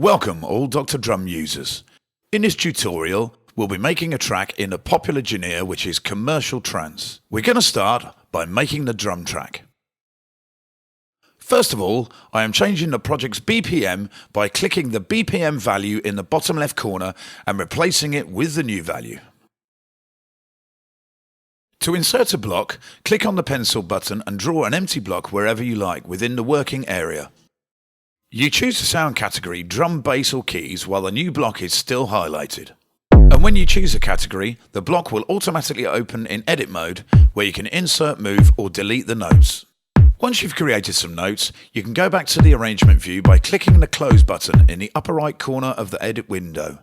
Welcome all Dr. Drum users. In this tutorial, we'll be making a track in a popular genre which is commercial trance. We're going to start by making the drum track. First of all, I am changing the project's BPM by clicking the BPM value in the bottom left corner and replacing it with the new value. To insert a block, click on the pencil button and draw an empty block wherever you like within the working area. You choose the sound category drum, bass or keys while the new block is still highlighted. And when you choose a category, the block will automatically open in edit mode where you can insert, move or delete the notes. Once you've created some notes, you can go back to the arrangement view by clicking the close button in the upper right corner of the edit window.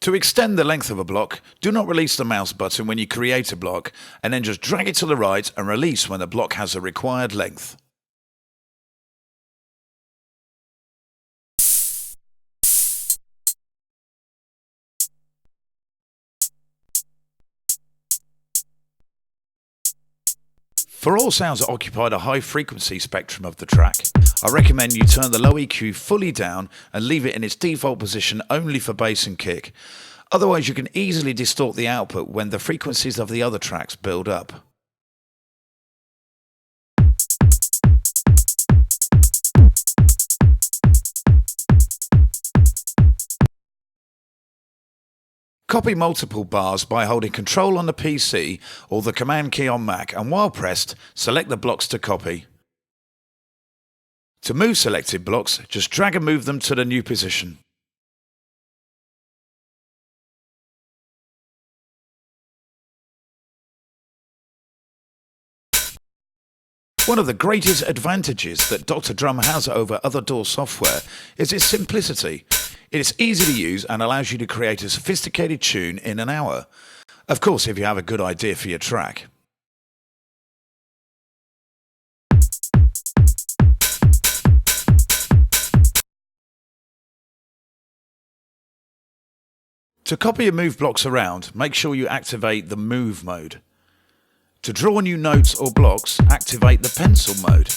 To extend the length of a block, do not release the mouse button when you create a block and then just drag it to the right and release when the block has the required length. For all sounds that occupy the high frequency spectrum of the track, I recommend you turn the low EQ fully down and leave it in its default position only for bass and kick. Otherwise you can easily distort the output when the frequencies of the other tracks build up. Copy multiple bars by holding Control on the PC or the Command key on Mac, and while pressed, select the blocks to copy. To move selected blocks, just drag and move them to the new position. One of the greatest advantages that Dr. Drum has over other DAW software is its simplicity. It is easy to use and allows you to create a sophisticated tune in an hour. Of course, if you have a good idea for your track. To copy and move blocks around, make sure you activate the Move mode. To draw new notes or blocks, activate the Pencil mode.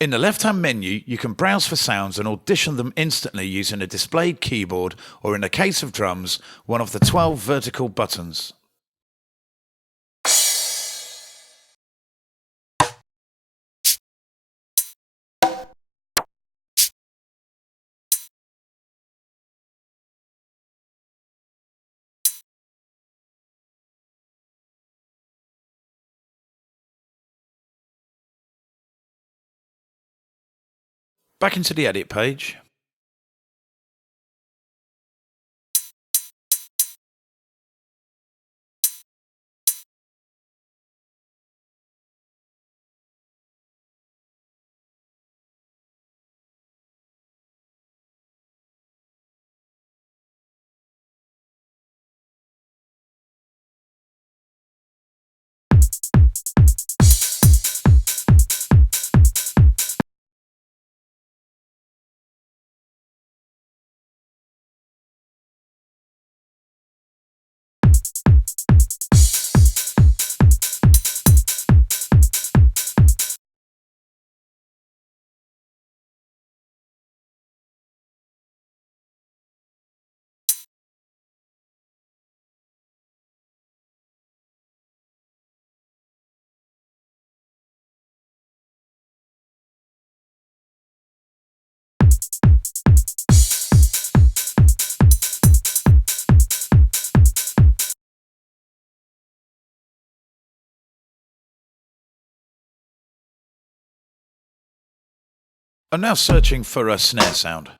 In the left-hand menu, you can browse for sounds and audition them instantly using a displayed keyboard or, in the case of drums, one of the 12 vertical buttons. Back into the edit page. I'm now searching for a snare sound.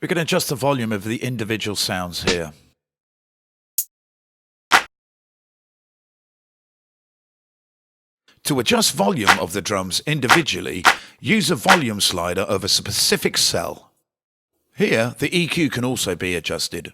We can adjust the volume of the individual sounds here. To adjust volume of the drums individually, use a volume slider of a specific cell. Here, the EQ can also be adjusted.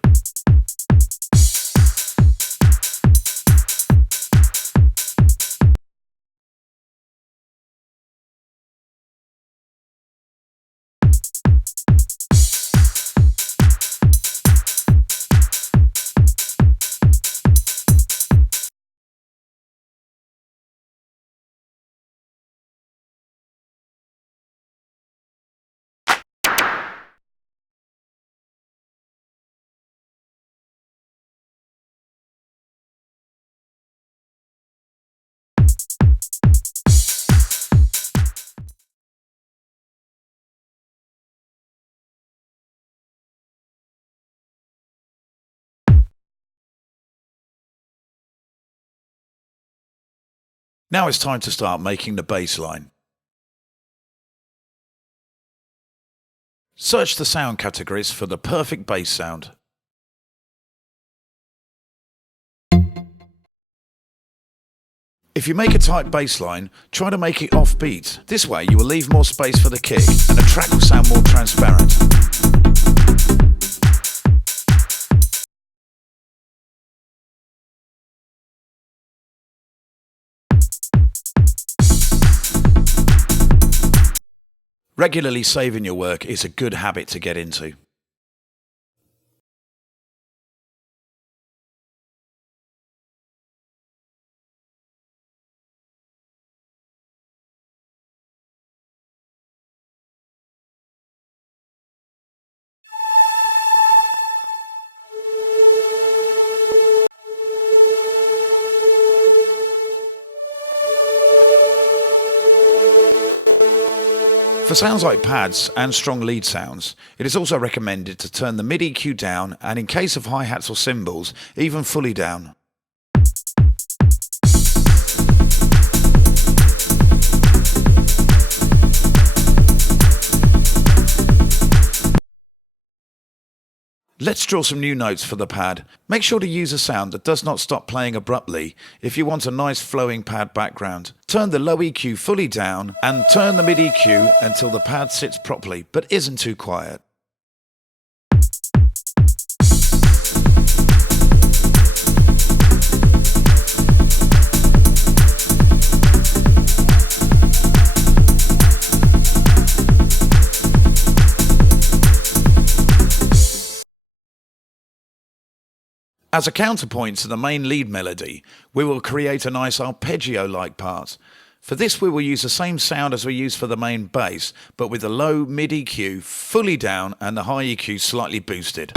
Now it's time to start making the bass line. Search the sound categories for the perfect bass sound. If you make a tight bass line, try to make it offbeat. This way you will leave more space for the kick and the track will sound more transparent. Regularly saving your work is a good habit to get into. For sounds like pads and strong lead sounds, it is also recommended to turn the mid EQ down and in case of hi-hats or cymbals, even fully down. Let's draw some new notes for the pad. Make sure to use a sound that does not stop playing abruptly if you want a nice flowing pad background. Turn the low EQ fully down and turn the mid EQ until the pad sits properly but isn't too quiet. As a counterpoint to the main lead melody, we will create a nice arpeggio-like part. For this we will use the same sound as we use for the main bass, but with the low mid EQ fully down and the high EQ slightly boosted.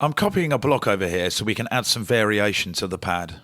I'm copying a block over here so we can add some variation to the pad.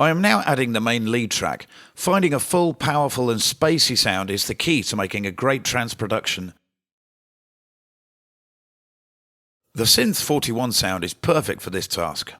I am now adding the main lead track. Finding a full, powerful and spacey sound is the key to making a great trance production. The Synth 41 sound is perfect for this task.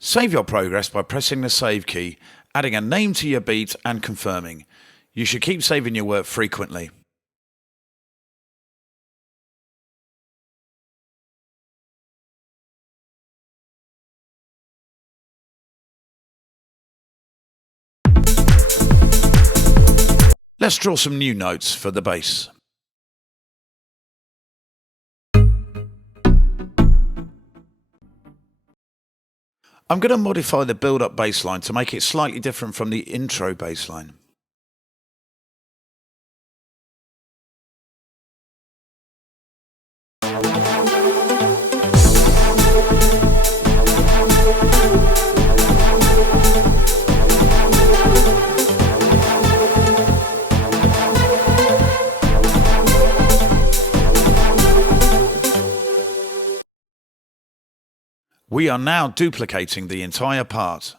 Save your progress by pressing the save key, adding a name to your beat and confirming. You should keep saving your work frequently. Let's draw some new notes for the bass. I'm going to modify the build-up bass line to make it slightly different from the intro bass line. We are now duplicating the entire part.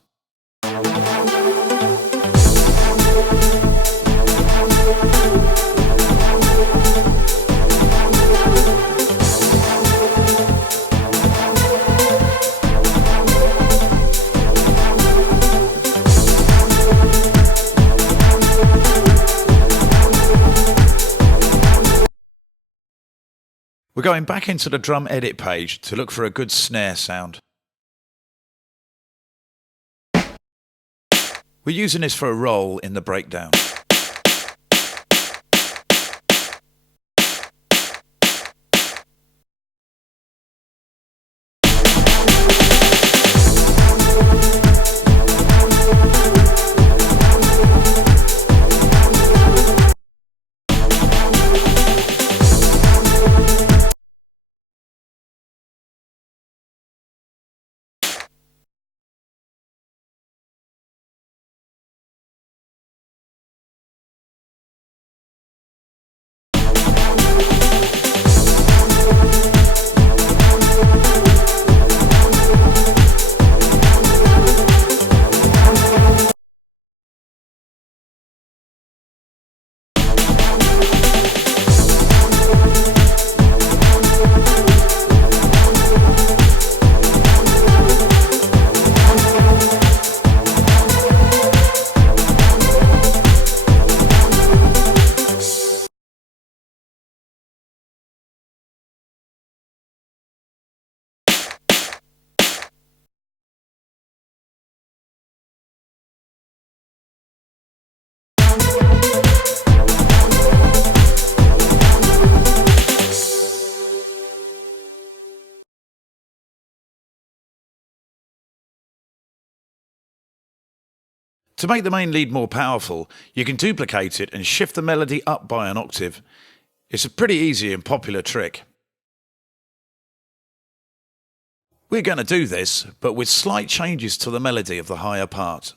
We're going back into the drum edit page to look for a good snare sound. We're using this for a roll in the breakdown. To make the main lead more powerful, you can duplicate it and shift the melody up by an octave. It's a pretty easy and popular trick. We're going to do this, but with slight changes to the melody of the higher part.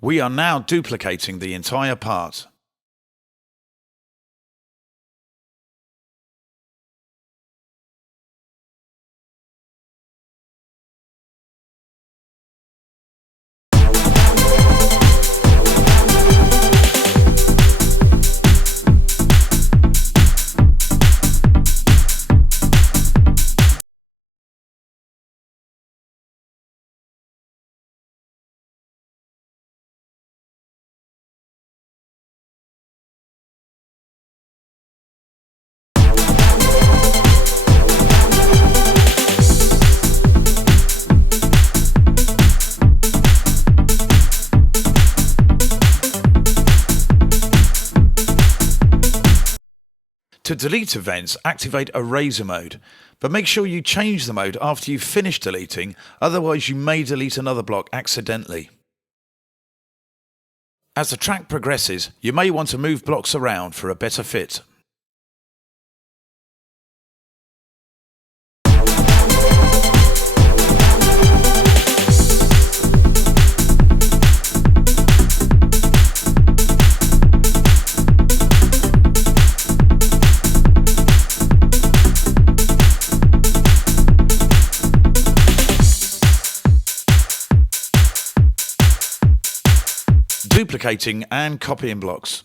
We are now duplicating the entire part. To delete events, activate Eraser mode, but make sure you change the mode after you've finished deleting, otherwise you may delete another block accidentally. As the track progresses, you may want to move blocks around for a better fit. Duplicating and copying blocks.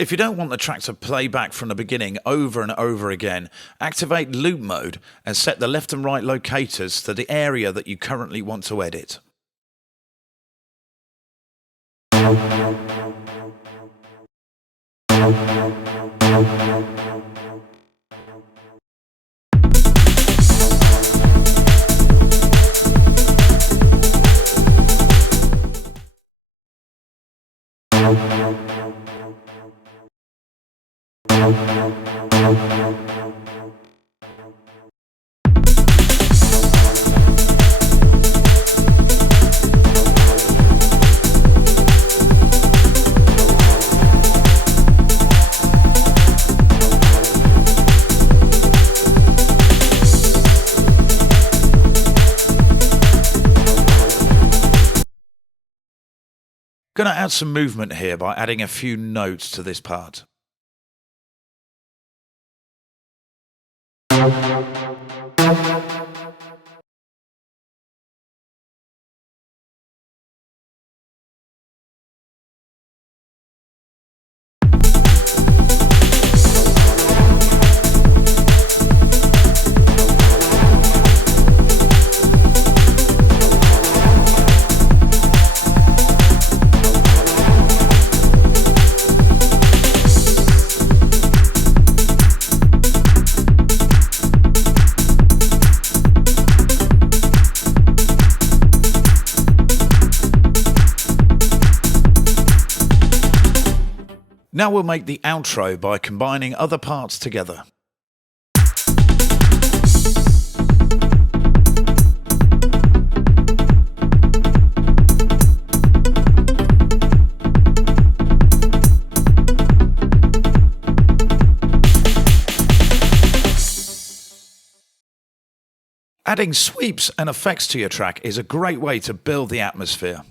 If you don't want the track to play back from the beginning over and over again, activate loop mode and set the left and right locators to the area that you currently want to edit. Going to add some movement here by adding a few notes to this part. Now we'll make the outro by combining other parts together. Adding sweeps and effects to your track is a great way to build the atmosphere.